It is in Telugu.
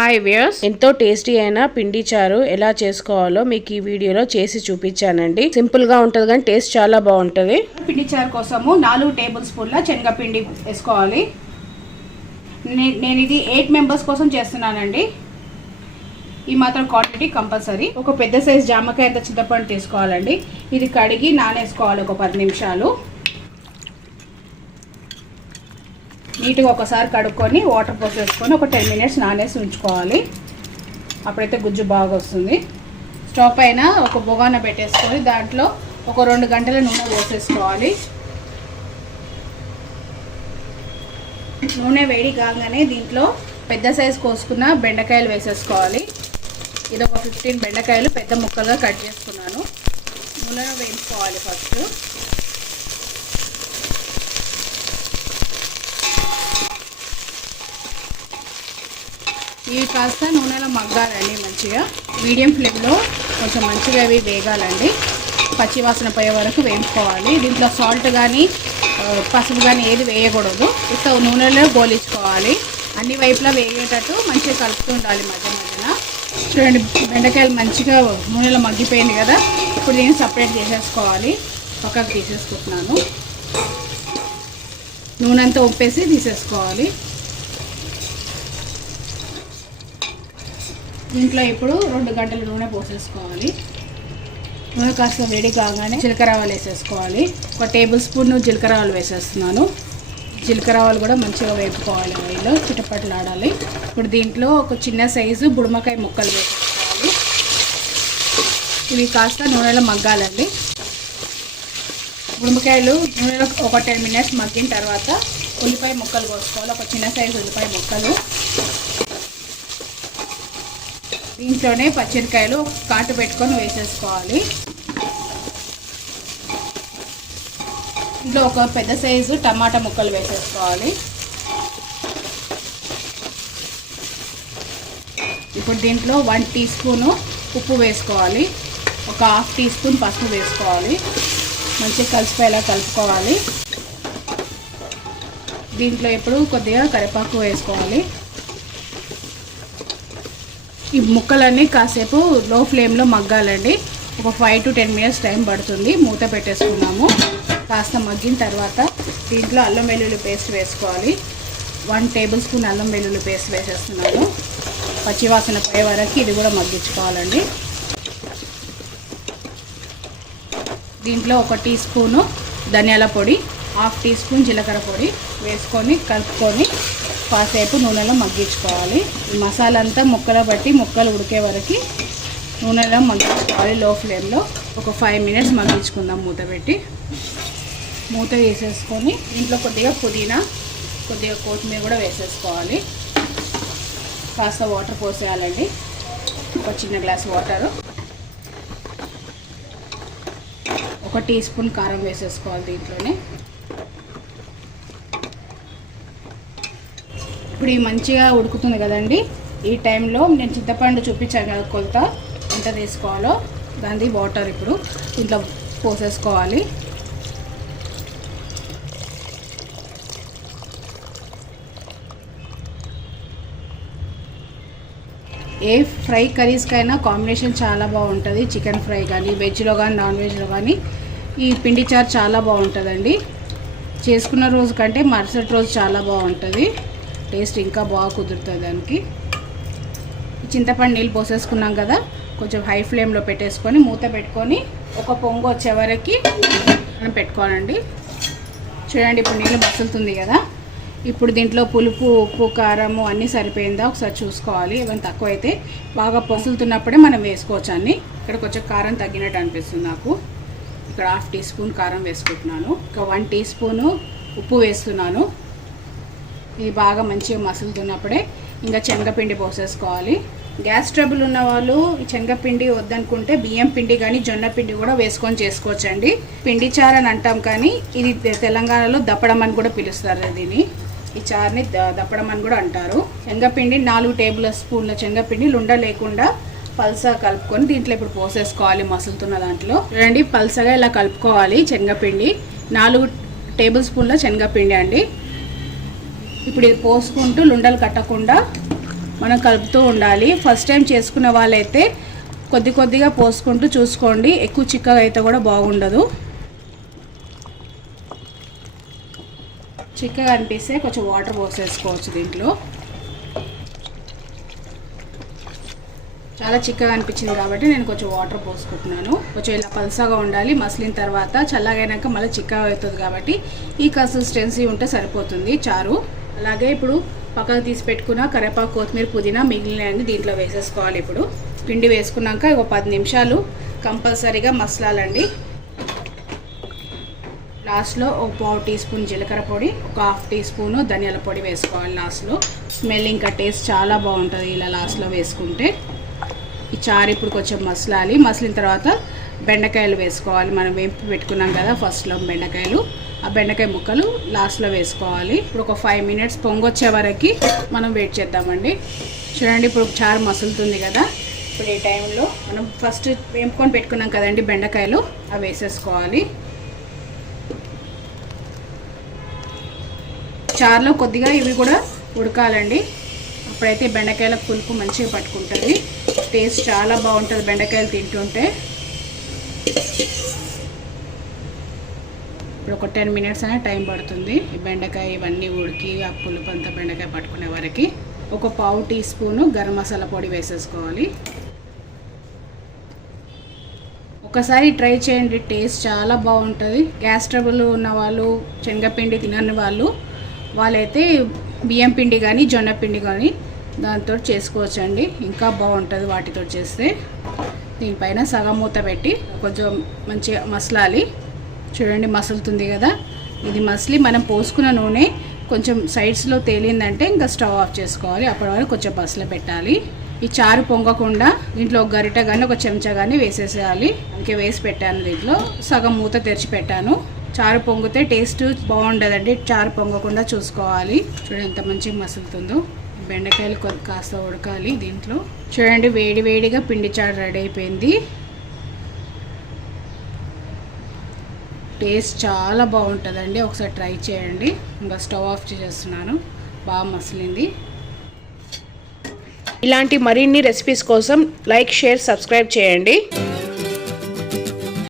హాయ్ వ్యూయర్స్ ఎంతో టేస్టీ అయిన పిండి చారు ఎలా చేసుకోవాలో మీకు ఈ వీడియోలో చేసి చూపించానండి. సింపుల్గా ఉంటది కానీ టేస్ట్ చాలా బాగుంటది. పిండి చారు కోసము నాలుగు టేబుల్ స్పూన్ల శనగపిండి వేసుకోవాలి. నేను ఇది ఎయిట్ మెంబర్స్ కోసం చేస్తున్నానండి. ఈ మాత్రం క్వాంటిటీ కంపల్సరీ. ఒక పెద్ద సైజ్ జామకాయ అంత చింతపండు తీసుకోవాలండి. ఇది కడిగి నానేసుకోవాలి ఒక పది నిమిషాలు. నీట్గా ఒకసారి కడుక్కొని వాటర్ పోసేసుకొని ఒక టెన్ మినిట్స్ నానేసి ఉంచుకోవాలి. అప్పుడైతే గుజ్జు బాగా వస్తుంది. స్టవ్ పైన ఒక బొగాన పెట్టేసుకొని దాంట్లో ఒక రెండు గంటల నూనె పోసేసుకోవాలి. నూనె వేడి కాగానే దీంట్లో పెద్ద సైజు కోసుకున్న బెండకాయలు వేసేసుకోవాలి. ఇది ఒక ఫిఫ్టీన్ బెండకాయలు పెద్ద ముక్కలుగా కట్ చేసుకున్నాను. నూనెలో వేయించుకోవాలి ఫస్ట్. ఇవి కాస్త నూనెలో మగ్గాలండి మంచిగా. మీడియం ఫ్లేమ్లో కొంచెం మంచిగా అవి వేగాలండి. పచ్చివాసన పోయే వరకు వేయించుకోవాలి. దీంట్లో సాల్ట్ కానీ పసుపు కానీ ఏది వేయకూడదు. సో నూనెలో గోలించుకోవాలి. అన్ని వైపులా వేగేటట్టు మంచిగా కలుపుతూ ఉండాలి మధ్య మధ్యన. చూడండి బెండకాయలు మంచిగా నూనెలో మగ్గిపోయింది కదా. ఇప్పుడు దీన్ని సపరేట్ చేసేసుకోవాలి. పక్కకు తీసేసుకుంటున్నాను. నూనె అంతా ఉప్పేసి తీసేసుకోవాలి. దీంట్లో ఇప్పుడు రెండు గంటల నూనె పోసేసుకోవాలి. నూనె కాస్త వేడి కాగానే జీలకర్ర ఆవాలు వేసేసుకోవాలి. ఒక టేబుల్ స్పూన్ జీలకర్ర ఆవాలు వేసేస్తున్నాను. జీలకర్ర ఆవాలు కూడా మంచిగా వేపుకోవాలి ఆయిల్ చిటపట్లాడాలి. ఇప్పుడు దీంట్లో ఒక చిన్న సైజు బుడమకాయ ముక్కలు వేసేసుకోవాలి. ఇవి కాస్త నూనెలో మగ్గాలండి. బుడమకాయలు నూనెలో ఒక టెన్ మినిట్స్ మగ్గిన తర్వాత ఉల్లిపాయ ముక్కలు కోసుకోవాలి ఒక చిన్న సైజు ఉల్లిపాయ ముక్కలు. దీంట్లోనే పచ్చిమిరకాయలు కాటు పెట్టుకొని వేసేసుకోవాలి. ఇంట్లో ఒక పెద్ద సైజు టమాటా ముక్కలు వేసేసుకోవాలి. ఇప్పుడు దీంట్లో వన్ టీ స్పూను ఉప్పు వేసుకోవాలి. ఒక హాఫ్ టీ స్పూన్ పసుపు వేసుకోవాలి. మంచిగా కలిసిపోయేలా కలుపుకోవాలి. దీంట్లో ఇప్పుడు కొద్దిగా కరివేపాకు వేసుకోవాలి. ఈ ముక్కలన్నీ కాసేపు లో ఫ్లేమ్లో మగ్గాలండి. ఒక five to ten minutes time పడుతుంది. మూత పెట్టేసుకున్నాము. కాస్త మగ్గిన తర్వాత దీంట్లో అల్లం వెల్లుల్లి పేస్ట్ వేసుకోవాలి. వన్ టేబుల్ స్పూన్ అల్లం వెల్లుల్లి పేస్ట్ వేసేస్తున్నాను. పచ్చివాసన పోయే వరకు ఇది కూడా మగ్గించుకోవాలండి. దీంట్లో ఒక టీ స్పూను ధనియాల పొడి హాఫ్ టీ స్పూన్ జీలకర్ర పొడి వేసుకొని కలుపుకొని కాసేపు నూనెలో మగ్గించుకోవాలి. మసాలా అంతా ముక్కలు బట్టి ముక్కలు ఉడికే వరకు నూనెలో మగ్గించుకోవాలి లో ఫ్లేమ్లో. ఒక ఫైవ్ మినిట్స్ మగ్గించుకుందాం మూత పెట్టి. మూత వేసేసుకొని ఇంట్లో కొద్దిగా పుదీనా కొద్దిగా కొత్తిమీర కూడా వేసేసుకోవాలి. కాస్త వాటర్ పోసేయాలండి. ఒక చిన్న గ్లాస్ వాటరు. ఒక టీ స్పూన్ కారం వేసేసుకోవాలి దీంట్లోనే. ఇప్పుడు ఈ మంచిగా ఉడుకుతుంది కదండి. ఈ టైంలో నేను చింతపండు చూపించాను కదా కొలత. ఎంత తీసుకోవాలో దాని వాటర్ ఇప్పుడు ఇంట్లో పోసేసుకోవాలి. ఏ ఫ్రై కర్రీస్కైనా కాంబినేషన్ చాలా బాగుంటుంది. చికెన్ ఫ్రై కానీ వెజ్లో కానీ నాన్ వెజ్లో కానీ ఈ పిండి చారు చాలా బాగుంటుందండి. చేసుకున్న రోజు కంటే మరుసటి రోజు చాలా బాగుంటుంది. టేస్ట్ ఇంకా బాగా కుదురుతుంది దానికి. చింతపండు నీళ్ళు పోసేసుకున్నాం కదా కొంచెం హై ఫ్లేమ్లో పెట్టేసుకొని మూత పెట్టుకొని ఒక పొంగు వచ్చే వరకు మనం పెట్టుకోనండి చూడండి ఇప్పుడు నీళ్ళు మసులుతుంది కదా. ఇప్పుడు దీంట్లో పులుపు ఉప్పు కారము అన్నీ సరిపోయిందా? ఒకసారి చూసుకోవాలి. ఏమైనా తక్కువ అయితే బాగా పొసులుతున్నప్పుడే మనం వేసుకోవచ్చు అన్ని. ఇక్కడ కొంచెం కారం తగ్గినట్టు అనిపిస్తుంది నాకు. ఇక్కడ హాఫ్ టీ స్పూన్ కారం వేసుకుంటున్నాను. ఒక వన్ టీ స్పూను ఉప్పు వేస్తున్నాను. ఇది బాగా మంచిగా మసులుతున్నప్పుడే ఇంకా శనగపిండి పోసేసుకోవాలి. గ్యాస్ ట్రబుల్ ఉన్న వాళ్ళు శనగపిండి వద్దనుకుంటే బియ్యం పిండి కానీ జొన్న పిండి కూడా వేసుకొని చేసుకోవచ్చండి. పిండి చారు అని అంటాం కానీ ఇది తెలంగాణలో దప్పడం అని కూడా పిలుస్తారు దీన్ని. ఈ చారుని ద- దప్పడం అని కూడా అంటారు. శనగపిండి నాలుగు టేబుల్ స్పూన్ల శనగపిండి లుండ లేకుండా పల్సా కలుపుకొని దీంట్లో ఇప్పుడు పోసేసుకోవాలి మసులుతున్న దాంట్లో. చూడండి పల్సగా ఇలా కలుపుకోవాలి శనగపిండి. నాలుగు టేబుల్ స్పూన్ల శనగపిండి అండి. ఇప్పుడు ఇది పోసుకుంటూ లుండలు కట్టకుండా మనం కలుపుతూ ఉండాలి. ఫస్ట్ టైం చేసుకున్న వాళ్ళైతే కొద్ది కొద్దిగా పోసుకుంటూ చూసుకోండి. ఎక్కువ చిక్కగా అయితే కూడా బాగుండదు. చిక్కగా అనిపిస్తే కొంచెం వాటర్ పోసేసుకోవచ్చు దీంట్లో. చాలా చిక్కగా అనిపించింది కాబట్టి నేను కొంచెం వాటర్ పోసుకుంటున్నాను. కొంచెం ఇలా పల్సగా ఉండాలి. మసిలిన తర్వాత చల్లగైనాక మళ్ళీ చిక్కగా అవుతుంది కాబట్టి ఈ కన్సిస్టెన్సీ ఉంటే సరిపోతుంది. చారు. అలాగే ఇప్పుడు పక్కకు తీసి పెట్టుకున్న కరేపాకు కొత్తిమీర పుదీనా మిగిలినవి దీంట్లో వేసేసుకోవాలి ఇప్పుడు. పిండి వేసుకున్నాక ఒక పది నిమిషాలు కంపల్సరీగా మసలాలండి. లాస్ట్లో ఒక పావు టీ స్పూన్ జీలకర్ర పొడి ఒక హాఫ్ టీ స్పూన్ ధనియాల పొడి వేసుకోవాలి లాస్ట్లో. స్మెల్ ఇంకా టేస్ట్ చాలా బాగుంటుంది ఇలా లాస్ట్లో వేసుకుంటే. ఈ చారు ఇప్పుడు కొంచెం మసలాలి. మసిలిన తర్వాత బెండకాయలు వేసుకోవాలి. మనం వేంపి పెట్టుకున్నాం కదా ఫస్ట్లో బెండకాయలు. ఆ బెండకాయ ముక్కలు లాస్ట్లో వేసుకోవాలి. ఇప్పుడు ఒక ఫైవ్ మినిట్స్ పొంగొచ్చే వరకు మనం వెయిట్ చేద్దామండి. చూడండి ఇప్పుడు చారు మసులుతుంది కదా. ఇప్పుడు ఈ టైంలో మనం ఫస్ట్ వేపుకొని పెట్టుకున్నాం కదండి బెండకాయలు అవి వేసేసుకోవాలి. చారులో కొద్దిగా ఇవి కూడా ఉడకాలండి. అప్పుడైతే బెండకాయల పులుపు మంచిగా పట్టుకుంటుంది. టేస్ట్ చాలా బాగుంటుంది బెండకాయలు తింటుంటే. ఒక టెన్ మినిట్స్ అనే టైం పడుతుంది. బెండకాయ ఇవన్నీ ఉడికి ఆ పులుపంత బెండకాయ పట్టుకునే వరకు ఒక పావు టీ స్పూను గరం మసాలా పొడి వేసేసుకోవాలి. ఒకసారి ట్రై చేయండి టేస్ట్ చాలా బాగుంటుంది. గ్యాస్ ట్రబుల్ ఉన్న వాళ్ళు శనగపిండి తినని వాళ్ళు వాళ్ళైతే బియ్యం పిండి కానీ జొన్న పిండి కానీ దాంతో చేసుకోవచ్చండి. ఇంకా బాగుంటుంది వాటితో చేస్తే. దీనిపైన సగం మూత పెట్టి కొంచెం మంచిగా మసలాలి. చూడండి మసులుతుంది కదా? ఇది మసిలి మనం పోసుకున్న నూనె కొంచెం సైడ్స్లో తేలిందంటే ఇంకా స్టవ్ ఆఫ్ చేసుకోవాలి. అప్పటి వరకు కొంచెం బస్సులో పెట్టాలి. ఈ చారు పొంగకుండా దీంట్లో ఒక గరిట కానీ ఒక చెంచా కానీ వేసేసేయాలి. అందుకే వేసి పెట్టాను దీంట్లో. సగం మూత తెరిచి పెట్టాను. చారు పొంగితే టేస్ట్ బాగుండదండి. చారు పొంగకుండా చూసుకోవాలి. చూడండి ఎంత మంచిగా మసులుతుందో. బెండకాయలు కాస్త ఉడకాలి దీంట్లో. చూడండి వేడి వేడిగా పిండి చారు రెడీ అయిపోయింది. టేస్ట్ చాలా బాగుంటుందండి. ఒకసారి ట్రై చేయండి. ఇంకా స్టవ్ ఆఫ్ చేసేస్తున్నాను. బాగా మసిలింది. ఇలాంటి మరిన్ని రెసిపీస్ కోసం లైక్ షేర్ సబ్స్క్రైబ్ చేయండి.